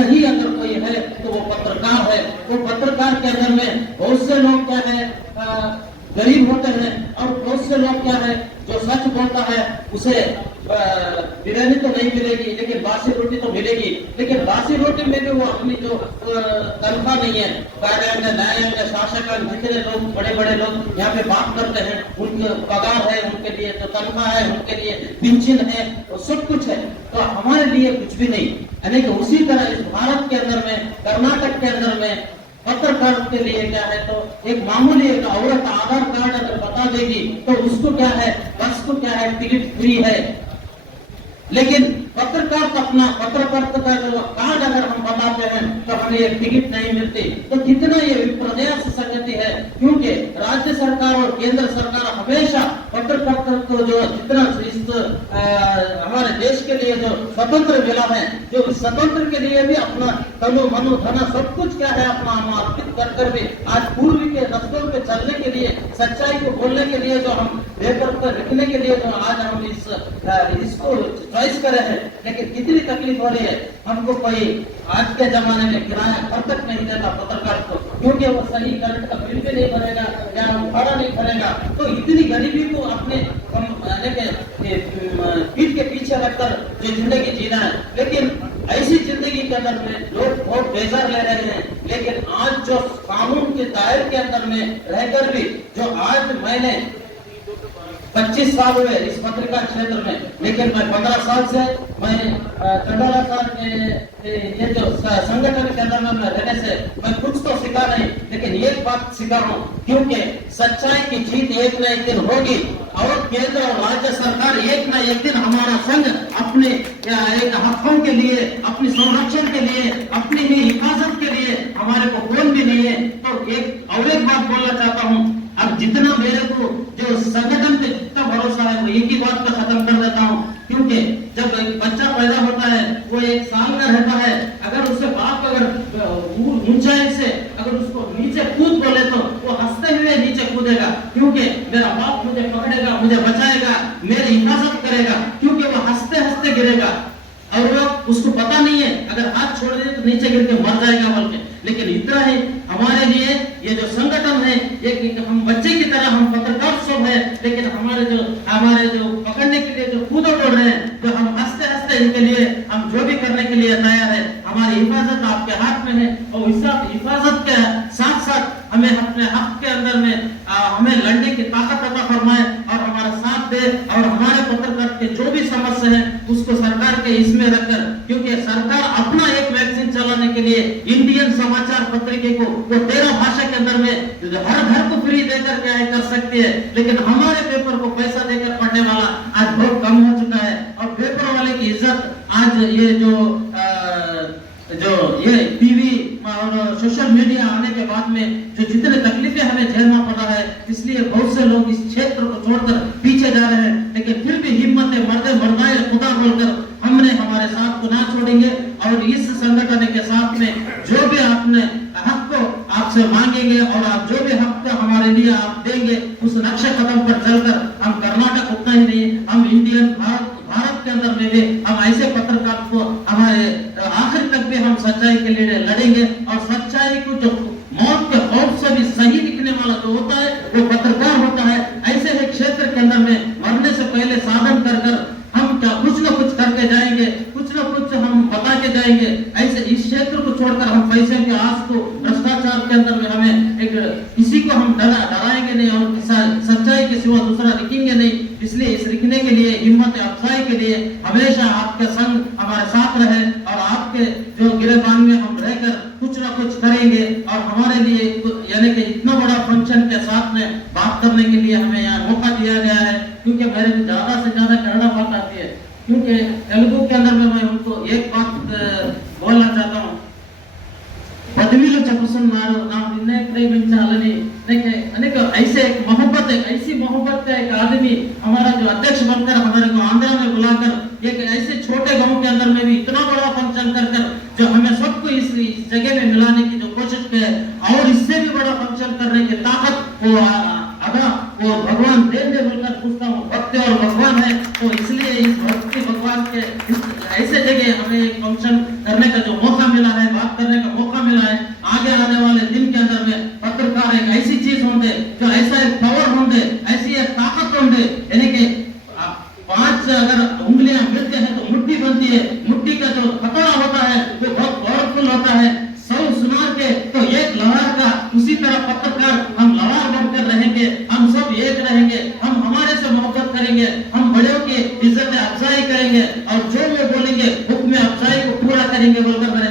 सही अगर कोई है तो वो पत्रकार है। वो पत्रकार के अंदर में बहुत से लोग क्या है गरीब होते हैं और बहुत से लोग क्या है जो सच बोलता है उसे बिरयानी तो नहीं मिलेगी लेकिन बासी रोटी तो मिलेगी। लेकिन बासी रोटी में भी वो अपनी जो तनख्वाह नहीं है, कार्यालय न्यायालय शासक जितने लोग बड़े बड़े लोग यहाँ पे बात करते हैं उनके पगार है, उनके लिए जो तनख्वाह है, उनके लिए पेंशन है, सब कुछ है। तो हमारे लिए कुछ भी नहीं। यानी कि उसी तरह इस भारत के अंदर में, कर्नाटक के अंदर में पत्रकार के लिए क्या है तो एक मामूली एक औरत आधार कार्ड अगर बता देगी तो उसको क्या है, बस को क्या है टिकट फ्री है। लेकिन पत्रकार का अपना पत्रकारिता का जो कार्ड अगर हम बताते हैं तो हमें एक टिकट नहीं मिलती। तो कितना ये विपर्यास संगति है, क्योंकि राज्य सरकार और केंद्र सरकार हमेशा पत्रकारिता को जो जितना इस हमारे देश के लिए जो स्वतंत्र मिला है, जो स्वतंत्र के लिए भी अपना तनु मनु धना सब कुछ क्या है अपना अर्पित कर कर भी आज पूर्व के रस्तों पे चलने के लिए, सच्चाई को बोलने के लिए, जो हम पेपर पर लिखने के लिए जो आज हम इसको चॉइस करे हैं। लेकिन कितनी तकलीफ हो रही है हमको। कोई आज के जमाने में किराया घर तक नहीं देता पत्रकार को, क्योंकि वो सही करंट का बिल भी नहीं भरेगा या भाड़ा नहीं भरेगा। तो इतनी गरीबी को अपने पीठ के पीछे रखकर जो जिंदगी जीना है, लेकिन ऐसी जिंदगी के अंदर में लोग बहुत बेजार ले रहे हैं। लेकिन आज जो कानून के दायरे के अंदर में रहकर भी जो आज मैंने 25 साल हुए इस पत्रिका क्षेत्र में, लेकिन मैं 15 साल से मैं चंडोला सर ये जो संगठन के अंदर में रहने से मैं कुछ तो सीखा नहीं, लेकिन एक बात सीखा हूँ, क्योंकि सच्चाई की जीत एक न एक दिन होगी और केंद्र और राज्य सरकार एक न एक दिन हमारा संघ अपने एक हकों के लिए, अपनी संरक्षण के लिए, अपनी ही हिफाजत के लिए हमारे को कौन भी नहीं है। तो एक बात बोलना चाहता हूँ, अब जितना मेरे को जो संगठन पे जितना भरोसा है वो एक ही बात का खत्म कर देता हूँ, क्योंकि जब एक बच्चा पैदा होता है वो 1 साल का रहता है, अगर उसे बाप अगर ऊंचाई से अगर उसको नीचे कूद बोले तो वो हंसते हुए नीचे कूदेगा, क्योंकि मेरा बाप मुझे पकड़ेगा, मुझे बचाएगा, मेरी हिफाजत करेगा, क्योंकि वो हंसते हंसते गिरेगा और वो उसको पता नहीं है अगर हाथ छोड़ दे तो नीचे गिर के मर जाएगा बोल के। लेकिन इतना ही हमारे लिए ये जो संगठन है, एक हम बच्चे की तरह हम पत्रकार सब है, लेकिन हमारे जो पकड़ने के लिए जो कूदो तोड़ रहे हैं, जो हम हंसते हंसते इनके लिए हम जो भी करने के लिए तैयार है। हमारी हिफाजत आपके हाथ में है और इस हिफाजत के साथ साथ हमें अपने हक के अंदर में हमें लड़ने की ताकत अता फरमाए और हमारा साथ दे और हमारे पत्रकार के जो भी समस्या है उसको सरकार के इसमें रखकर, क्योंकि सरकार अपना एक मैगजीन चलाने के लिए इंडियन समाचार पत्रिके को वो 13 भाषा के अंदर में हर घर को फ्री देकर क्या है कर सकती है, लेकिन हमारे पेपर को पैसा देकर पढ़ने वाला आज बहुत कम हो चुका है। और पेपर वाले की इज्जत आज ये जो ये टीवी और सोशल मीडिया आने के बाद में जो जितने तकलीफें हमें झेलना पड़ा है, इसलिए बहुत से लोग इस क्षेत्र को छोड़कर पीछे जा रहे हैं। लेकिन फिर भी हिम्मत है, मर्दे मर्दाए खुदा बोलकर हमने हमारे साथ को ना छोड़ेंगे और इस संगठन के साथ में जो भी आपने हक को आपसे मांगेंगे और आप जो भी हक को हमारे लिए आप देंगे उस नक्शे कदम पर चलकर हम कर्नाटक उतना ही नहीं, हम इंडियन भारत के अंदर में भी हम ऐसे पत्रकार को हमारे आखिर तक भी हम सच्चाई के लिए लड़ेंगे। और सच्चाई को जो मौत के खौफ से भी सही लिखने वाला जो होता है वो पत्रकार होता है। ऐसे ही क्षेत्र के अंदर में मरने से पहले साधन कर हम क्या कुछ न कुछ करके जाएंगे, कुछ न कुछ हम बता के जाएंगे। ऐसे इस क्षेत्र को छोड़कर हम पैसे के आस को भ्रष्टाचार के अंदर में हमें एक किसी को हम डराएंगे नहीं और सच्चाई के सिवा दूसरा लिखेंगे नहीं। इसलिए इस लिखने के लिए, हिम्मत अफजाई के लिए हमेशा आपके संग हमारे साथ रहे और आपके जो गिरबान में हम रहकर कुछ न कुछ करेंगे। और हमारे लिए यानी कि इतना बड़ा फंक्शन के साथ में बात करने के लिए हमें यहाँ मौका दिया गया है, क्योंकि मेरे को ज्यादा से ज्यादा कन्नड़ा बात आती है, क्योंकि तेलुगु के अंदर में मैं उनको एक बात बोलना चाहता हूँ। पदवीలు చెప్పుతున్నారు నాకు నిన్నే ప్రేమించాలని अनेक ऐसे एक मोहब्बत है, ऐसी मोहब्बत का एक आदमी हमारा जो अध्यक्ष बनकर हमारे को आंध्रा में बुलाकर एक ऐसे छोटे गांव के अंदर में भी इतना बड़ा फंक्शन कर जो हमें सबको इस जगह में मिलाने की जो कोशिश की है और इससे भी बड़ा फंक्शन करने की ताकत वो भगवान देव ने बोलकर पूछता हूँ। भक्ति और भगवान है, तो इसलिए इस भक्ति भगवान के ऐसे जगह हमें फंक्शन करने का जो मौका मिला है होता है सौ सुनार के तो एक लवार का, उसी तरह पत्रकार हम लवार बनकर रहेंगे, हम सब एक रहेंगे, हम हमारे से मोहब्बत करेंगे, हम बड़ों की इज्जत अफजाई करेंगे और जो वो बोलेंगे हुक्म अफजाई को पूरा करेंगे बोलकर मैंने